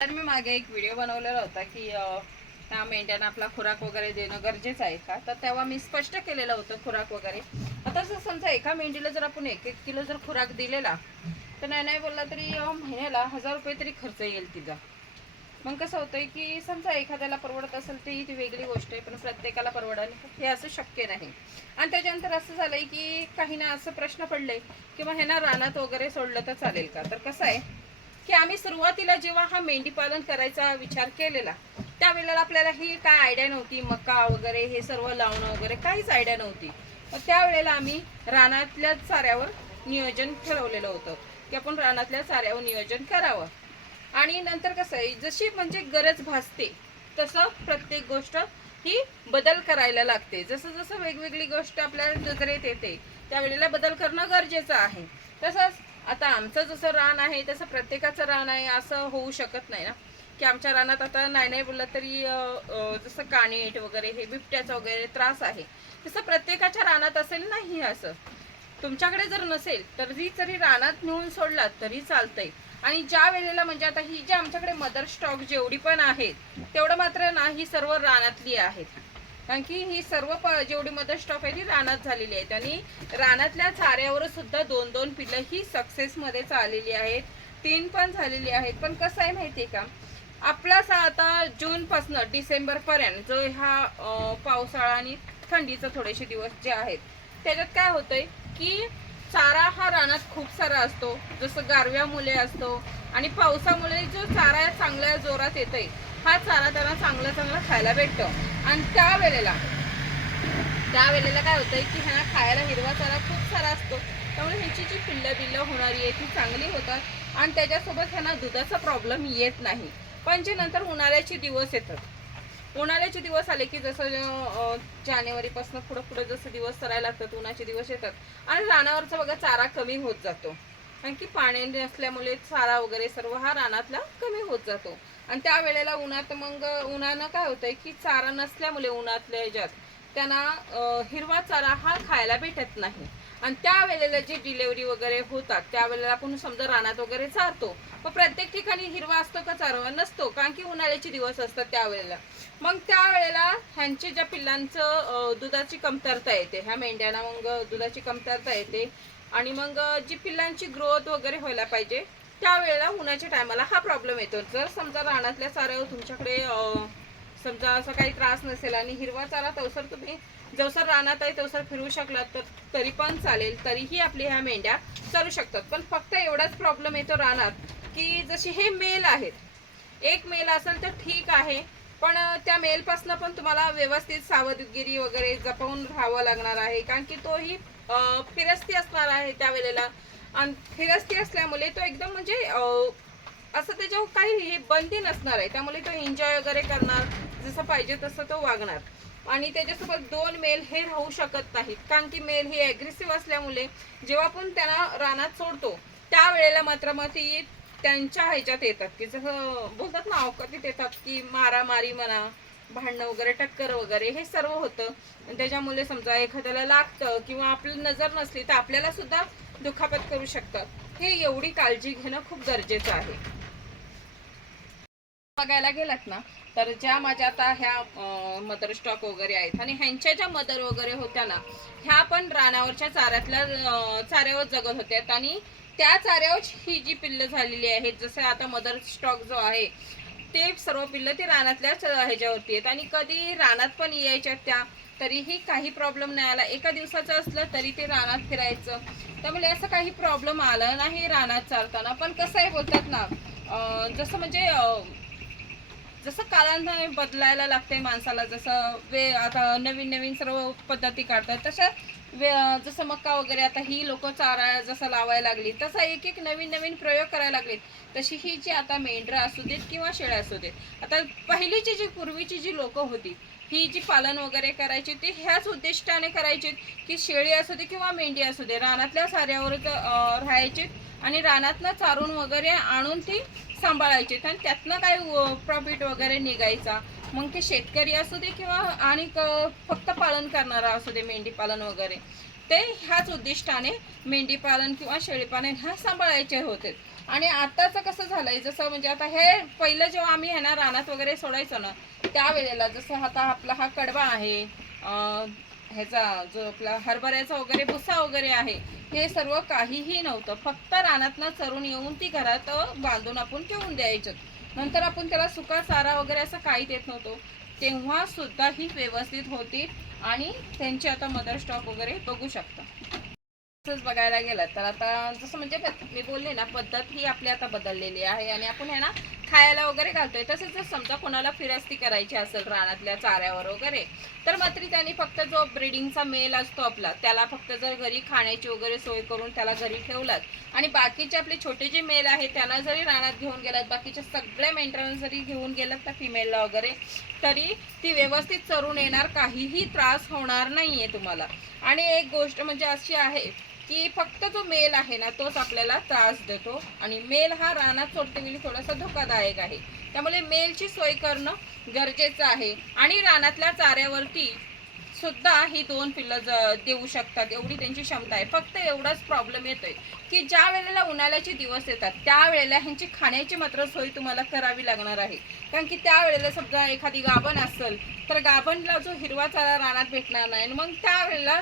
तर मी मागे एक व्हिडिओ बनवलेला होता की त्या मेंढ्यांना आपला खुराक वगैरे देणं गरजेचं आहे का? तर तेव्हा मी स्पष्ट केलेलं होतं खुराक वगैरे. आता जर समजा एका मेंढीला जर आपण एक एक किलो जर खुराक दिलेला तर नाही नाही बोलला तरी महिन्याला हजार रुपये तरी खर्च येईल तिचा. मग कसं होतंय की समजा एखाद्याला परवडत असेल ती ती वेगळी गोष्ट आहे पण प्रत्येकाला परवडाल हे असं शक्य नाही. आणि त्याच्यानंतर असं झालंय की काही ना असं प्रश्न पडले किंवा ह्यांना रानात वगैरे सोडलं तर चालेल का? तर कसं आहे की आम्ही सुरुवातीला जेव्हा हा मेंढी पालन करायचा विचार केलेला त्यावेळेला आपल्याला ही काय आयडिया नव्हती मका वगैरे हे सर्व लावणं वगैरे काहीच आयडिया नव्हती. मग त्यावेळेला आम्ही रानातल्या चाऱ्यावर नियोजन ठरवलेलं होतं की आपण रानातल्या चाऱ्यावर नियोजन करावं. आणि नंतर कसं आहे जशी म्हणजे गरज भासते तसं प्रत्येक गोष्ट ही बदल करायला लागते. जसं जसं वेगवेगळी गोष्ट आपल्या नजरेत येते त्यावेळेला बदल करणं गरजेचं आहे. तसंच आता आमचं जसं रान आहे तसं प्रत्येकाचं रान आहे असं होऊ शकत नाही ना. की आमच्या रानात आता नाही नाही बोललं तरी जसं कानेट वगैरे हे बिबट्याचा वगैरे त्रास आहे. तसं प्रत्येकाच्या रानात असेल नाही असं. तुमच्याकडे जर नसेल तरी जरी रानात मिळून सोडलात तरी चालतंय. आणि ज्या वेळेला म्हणजे आता ही जी आमच्याकडे मदर स्टॉक जेवढी पण आहेत तेवढं मात्र ना ही सर्व रानातली आहेत. कारण की ही सर्व प- जेवढी मदर स्टॉक आहे ती रानात झालेली आहेत आणि रानातल्या चाऱ्यावर सुद्धा दोन दोन पिल्लं ही सक्सेसमध्ये चाललेली आलेली आहेत. तीन पण झालेली आहेत. पण कसं आहे माहितीये का? आपला आता जूनपासनं डिसेंबरपर्यंत जो हा पावसाळा आणि थंडीचे थोडेसे दिवस जे आहेत त्याच्यात काय होतंय की चारा हा रानात खूप सारा असतो. जसं गारव्यामुळे असतो आणि पावसामुळे जो चारा चांगल्या जोरात येतोय हा चारा त्यांना चांगला चांगला खायला भेटतो. आणि त्यावेळेला त्यावेळेला काय होतं की ह्यांना खायला हिरवा चारा खूप सारा असतो. त्यामुळे ह्याची जी पिल्लं बिल्लं होणारी आहे ती चांगली होतात आणि त्याच्यासोबत ह्यांना दुधाचा प्रॉब्लेम येत नाही. पण जे नंतर उन्हाळ्याचे दिवस येतात. उन्हाळ्याचे दिवस आले की जसं जानेवारीपासून पुढं पुढं जसं दिवस सरायला लागतात उन्हाचे दिवस येतात. आणि रानावरचा बघा चारा कमी होत जातो. कारण की पाणी नसल्यामुळे चारा वगैरे सर्व हा रानातला कमी होत जातो. आणि त्यावेळेला उन्हात मग उन्हानं काय होतंय की चारा नसल्यामुळे उन्हातल्या ह्याच्यात त्यांना हिरवा चारा हा खायला भेटत नाही. आणि त्यावेळेला जे जी डिलेवरी वगैरे होतात त्यावेळेला आपण समजा रानात वगैरे चारतो मग प्रत्येक ठिकाणी हिरवा असतो का चारवा? नसतो कारण की उन्हाळ्याचे दिवस असतात त्यावेळेला. मग त्यावेळेला ह्यांचे ज्या पिल्लांचं दुधाची कमतरता येते ह्या मेंढ्यांना मग दुधाची कमतरता येते. आणि मग जी पिल्लांची ग्रोथ वगैरे व्हायला पाहिजे त्यावेळेला उन्हाच्या टायमाला हा प्रॉब्लेम येतो. जर समजा रानातल्या चाऱ्यावर तुमच्याकडे समजा असा काही त्रास नसेल आणि हिरवा चारा तवसर तुम्ही जवसर रानात आहे तवसर फिरू शकलात तर तरी पण चालेल तरीही आपली ह्या मेंढ्या चालू शकतात. पण फक्त एवढाच प्रॉब्लेम येतो रानात की जसे हे मेल आहेत. एक मेल असेल तर ठीक आहे पण त्या मेलपासनं पण तुम्हाला व्यवस्थित सावधगिरी वगैरे जपवून राहावं लागणार आहे. कारण की तोही फिरस्ती असणार आहे त्यावेळेला. आणि फिरस्ती असल्यामुळे तो एकदम म्हणजे असं त्याच्यावर काही हे बंदी नसणार आहे. त्यामुळे तो एन्जॉय वगैरे करणार जसं पाहिजे तसं तो वागणार. आणि त्याच्यासोबत दोन मेल हे राहू शकत नाहीत. कारण की मेल हे ॲग्रेसिव्ह असल्यामुळे जेव्हा आपण त्यांना रानात सोडतो त्यावेळेला मात्र मग ती त्यांच्या ह्याच्यात येतात. की जसं बोलतात ना अवकातीत येतात की मारामारी म्हणा भांडणं वगैरे टक्कर वगैरे हे सर्व होतं. आणि त्याच्यामुळे समजा एखाद्याला लागतं किंवा आपली नजर नसली तर आपल्याला सुद्धा दुखापत करू शकतात. हे एवढी काळजी घेणं खूप गरजेचं आहे. बघायला गेलात ना तर ज्या माझ्या आता ह्या मदर स्टॉक वगैरे आहेत आणि ह्यांच्या ज्या मदर वगैरे होत्या ना ह्या पण रानावरच्या चाऱ्यातल्या चाऱ्यावर जगत होत्या आणि त्या चाऱ्यावर ही जी पिल्लं झालेली आहेत जसं आता मदर स्टॉक जो आहे ते सर्व पिल्लं ते रानातल्याच ह्याच्यावरती आहेत आणि कधी रानात पण यायच्या त्या तरीही काही प्रॉब्लेम नाही आला. एका दिवसाचं असलं तरी ते रानात फिरायचं. त्यामुळे असं काही प्रॉब्लेम आला नाही रानात चालताना. पण कसं आहे बोलतात ना जसं म्हणजे जसं कालांतराने बदलायला लागते माणसाला जसं वे आता नवीन नवीन सर्व पद्धती काढतात तशा वे जसं मक्का वगैरे आता ही लोक चारा जसं लावायला लागली तसा एक एक नवीन नवीन प्रयोग करायला लागलेत. तशी ही जी आता मेंढरं असू देत किंवा शेळ्या असू देत आता पहिलीची जी पूर्वीची जी लोक होती ही जी पालन वगैरे करायची ती ह्याच उद्दिष्टाने करायची की शेळी असू दे किंवा मेंढी असू दे रानातल्या साऱ्यावर अं, राहायचे आणि रानातनं चारून वगैरे आणून ती सांभाळायचे. आणि त्यातनं काय प्रॉफिट वगैरे निघायचा. मग ते शेतकरी असू दे किंवा आणि फक्त पालन करणारा असू दे मेंढी पालन वगैरे ते ह्याच उद्दिष्टाने मेंढी पालन किंवा शेळीपालन ह्या सांभाळायचे होते. आणि आताचं कसं झालंय जसं म्हणजे आता हे पहिलं जेव्हा आम्ही ह्यांना रानात वगैरे सोडायचो ना त्यावेळेला जसं आता आपला हा कडवा आहे ह्याचा जो आपला हरभऱ्याचा वगैरे भुसा वगैरे आहे हे सर्व काहीही नव्हतं. फक्त रानातनं चरून येऊन ती घरात बांधून आपण ठेवून द्यायचं. नंतर आपण त्याला सुका चारा वगैरे असं काही देत नव्हतो. तेव्हा सुद्धा ही व्यवस्थित होती आणि त्यांचे आता मदर स्टॉक वगैरे बघू शकता. तसंच बघायला गेलं तर आता जसं म्हणजे मी बोलले ना पद्धत ही आपली आता बदललेली आहे आणि आपण आहे ना खायला वगैरे घालतोय. तसंच जर समजा कोणाला फिरस्ती करायची असेल रानातल्या चाऱ्यावर वगैरे तर मात्र त्यांनी फक्त जो ब्रिडिंगचा मेल असतो आपला त्याला फक्त जर घरी खाण्याची वगैरे सोय करून त्याला घरी ठेवलात आणि बाकीचे आपले छोटे जे मेल आहेत त्यांना जरी रानात घेऊन गेलात बाकीच्या सगळ्या मेंटेनन्स जरी घेऊन गेलात त्या फिमेलला वगैरे तरी ती व्यवस्थित चरून येणार काहीही त्रास होणार नाहीये तुम्हाला. आणि एक गोष्ट म्हणजे अशी आहे की फक्त जो मेल आहे ना तोच आपल्याला त्रास देतो. आणि मेल हा रानात सोडते वेळी थोडासा धोकादायक आहे. त्यामुळे मेलची सोय करणं गरजेचं आहे. आणि रानातल्या चाऱ्यावरती सुद्धा ही दोन पिल्लं देऊ शकतात. एवढी त्यांची क्षमता आहे. फक्त एवढाच प्रॉब्लेम येतोय की ज्या वेळेला उन्हाळ्याचे दिवस येतात त्यावेळेला ह्यांची खाण्याची मात्र सोय तुम्हाला करावी लागणार आहे. कारण की त्यावेळेला समजा एखादी गाभण असेल तर गाभणला जो हिरवा चारा रानात भेटणार नाही. मग त्यावेळेला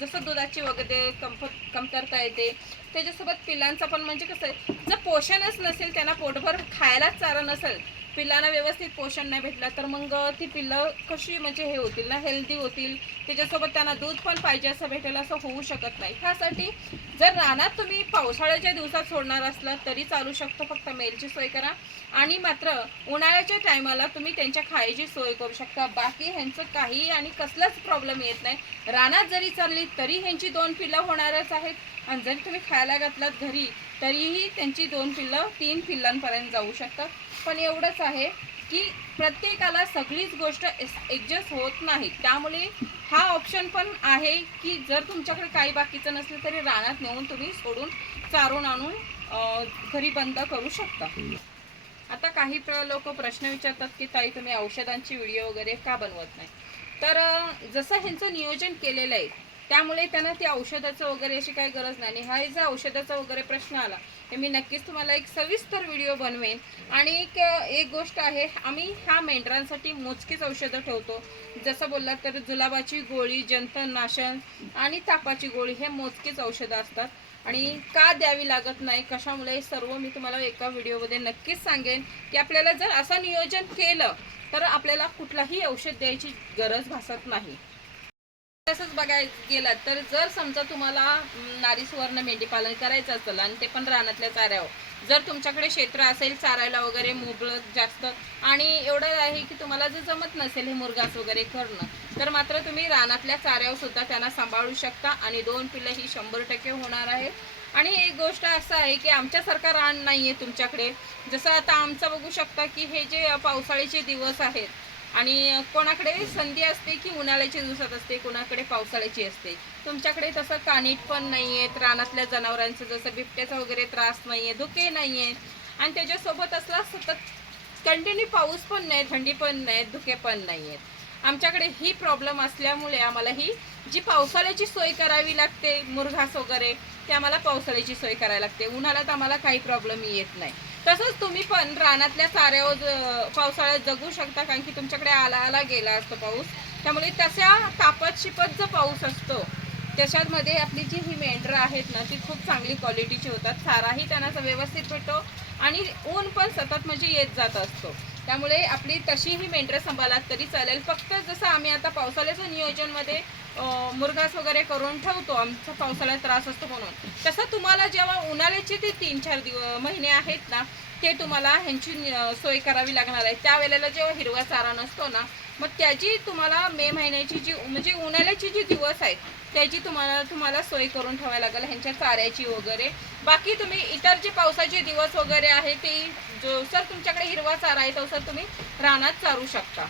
जसं दुधाची वगैरे कंफ कमतरता येते त्याच्यासोबत पिल्लांचा पण म्हणजे कसं आहे जर पोषणच नसेल त्यांना पोटभर खायलाच चारा नसेल पिल्लांना व्यवस्थित पोषण नाही भेटलं तर मग ती पिल्लं कशी म्हणजे हे होतील ना हेल्दी होतील? त्याच्यासोबत त्यांना दूध पण पाहिजे असं भेटेल असं होऊ शकत नाही. ह्यासाठी जर रानात तुम्ही पावसाळ्याच्या दिवसात सोडणार असला तरी चालू शकतो. फक्त मेलची सोय करा. आणि मात्र उन्हाळ्याच्या टायमाला तुम्ही त्यांच्या खायची सोय करू शकता. बाकी ह्यांचं काही आणि कसलाच प्रॉब्लेम येत नाही. रानात जरी चालली तरी ह्यांची दोन पिल्लं होणारच आहेत. आणि जरी तुम्ही खायला घातलात घरी तरीही त्यांची दोन पिल्लं तीन पिल्लांपर्यंत जाऊ शकतात. पण एवढंच आहे की प्रत्येकाला सगळीच गोष्ट ॲडजस्ट होत नाही. त्यामुळे हा ऑप्शन पण आहे की जर तुमच्याकडे काही बाकीचं नसलं तरी रानात नेऊन तुम्ही सोडून चारून आणून घरी बंद करू शकता. आता काही लोक प्रश्न विचारतात की ताई तुम्ही औषधांची व्हिडिओ वगैरे का बनवत नाही? तर जसं ह्यांचं नियोजन केलेलं आहे त्यामुळे त्यांना ती औषधाचं वगैरे अशी काही गरज नाही. आणि हा जर औषधाचा वगैरे प्रश्न आला तर मी नक्कीच तुम्हाला एक सविस्तर व्हिडिओ बनवेन. आणि एक एक गोष्ट आहे आम्ही ह्या मेंढरांसाठी मोजकीच औषधं ठेवतो. जसं बोललात तर जुलाबाची गोळी जंतनाशन आणि तापाची गोळी हे मोजकीच औषधं असतात. आणि का द्यावी लागत नाही कशामुळे सर्व मी तुम्हाला एका व्हिडिओमध्ये नक्कीच सांगेन की आपल्याला जर असं नियोजन केलं तर आपल्याला कुठलाही औषध द्यायची गरज भासत नाही. तसंच बघायला गेलात तर जर समजा तुम्हाला नारी सुवर्ण मेंढी पालन करायचं असेल आणि ते पण रानातल्या चाऱ्यावर जर तुमच्याकडे क्षेत्र असेल चारायला वगैरे मुबलक जास्त आणि एवढं आहे की तुम्हाला जर जमत नसेल हे मुरगास वगैरे करणं तर मात्र तुम्ही रानातल्या चाऱ्यावर सुद्धा त्यांना सांभाळू शकता आणि दोन पिल्लं ही शंभर टक्के होणार आहे. आणि एक गोष्ट असं आहे की आमच्यासारखा रान नाही आहे तुमच्याकडे. जसं आता आमचं बघू शकता की हे जे पावसाळ्याचे दिवस आहेत आणि कोणाकडे संधी असते की उन्हाळ्याच्या दिवसात असते कोणाकडे पावसाळ्याची असते? तुमच्याकडे तसं कानीट पण नाही आहेत रानातल्या जनावरांचं जसं बिबट्याचा वगैरे त्रास नाही आहे धुके नाही आहेत आणि त्याच्यासोबत असला सतत कंटिन्यू पाऊस पण नाही थंडी पण नाही धुके पण नाही आहेत आमच्याकडे ही प्रॉब्लेम असल्यामुळे आम्हाला ही जी पावसाळ्याची सोय करावी लागते मुरघास वगैरे ते आम्हाला पावसाळ्याची सोय करायला लागते. उन्हाळ्यात आम्हाला काही प्रॉब्लेम येत नाही. तसंच तुम्ही पण रानातल्या साऱ्या पावसाळ्यात जगू शकता कारण की तुमच्याकडे आला आला गेला असतो पाऊस. त्यामुळे तशा तापत शिपत जो पाऊस असतो त्याच्यामध्ये आपली जी ही मेंढरं आहेत ना ती खूप चांगली क्वालिटीची होतात. साराही त्यांना असं व्यवस्थित भेटतो आणि ऊन पण सतत म्हणजे येत जात असतो. त्यामुळे आपली तशी ही मेंढरं सांभाळात तरी चालेल. फक्त जसं आम्ही आता पावसाळ्याचं नियोजनमध्ये अं, मुरघास वगैरे करून ठेवतो. आमचा पावसाळ्यात त्रास असतो म्हणून. तसं तुम्हाला जेव्हा उन्हाळ्याचे ते तीन चार दिव महिने आहेत ना ते तुम्हाला ह्यांची सोय करावी लागणार आहे. त्यावेळेला जेव्हा हिरवा चारा नसतो ना मग त्याची तुम्हाला मे महिन्याची जी म्हणजे उन्हाळ्याची जी दिवस आहेत त्याची तुम्हाला तुम्हाला सोय करून ठेवायला लागेल. ह्यांच्या चाऱ्याची वगैरे. बाकी तुम्ही इतर जे पावसाचे दिवस वगैरे आहे ते जो सर तुमच्याकडे हिरवा चारा आहे तो सर तुम्ही रानात चारू शकता.